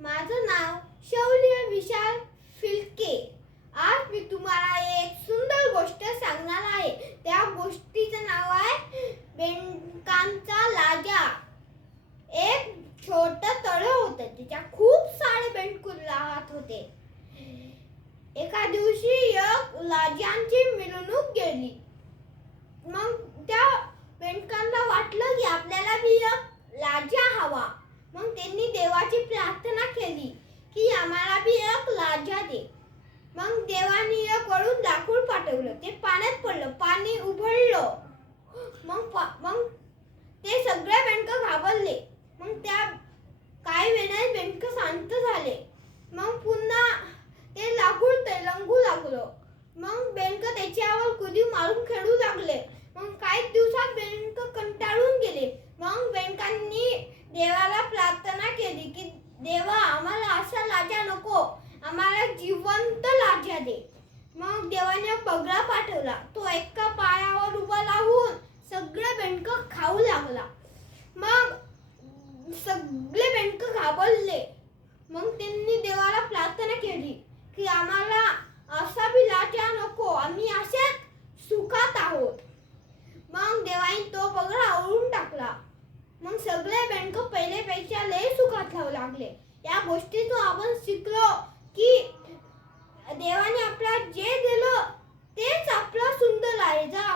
माझं नाव शौल्य विशाल फिलके. आज मी तुम्हाला एक सुंदर गोष्ट सांगणार आहे. त्या गोष्टीचं नाव आहे बेंडकांचा लाजा. एक छोट तळ होतं. तिच्या खूप सारे बेंडकूर राहत होते. एका दिवशी एक लाजांची मिरवणूक गेली मग त्या बेंडकांना वाटलं की आपल्याला बी एक लाजा हवा मग त्यांनी देवाची प्रार्थना केली की आम्हाला बी एक लाजा दे मग देवाने कळून वळून लाकूड पाठवलं. ते पाण्यात पडलं. पाणी उभळलं मग मग ते सगळ्या बेंडक घाबरले. मग त्या काही वेळाने बँक शांत झाले. मग पुन्हा ते लाकूड तेलंगू लागलं. मग बँक त्याच्यावर कुदी मारून खेळू लागले. मग काही दिवसात बँक कंटाळून गेले. मग बँकांनी देवाला प्रार्थना केली की देवा आम्हाला असा लाजा नको. आम्हाला जिवंत लाजा दे. मग देवाने बगळा पाठवला. तो एका पायावर उभा लावून सगळे बेंडक खाऊ लागला. मग सगळे बेंडक घाबरले. मग त्यांनी देवाला प्रार्थना केली की आम्हाला असा बी लाजा नको. आम्ही अशाच सुखात आहोत. मग देवाने तो बगळा आवळून टाकला. मग सगळे बँक पहिलेपेक्षा लय सुखात राहू लागले. या गोष्टीतून आपण शिकलो की देवाने आपल्याला जे दिलं तेच आपलं सुंदर आहे. जा.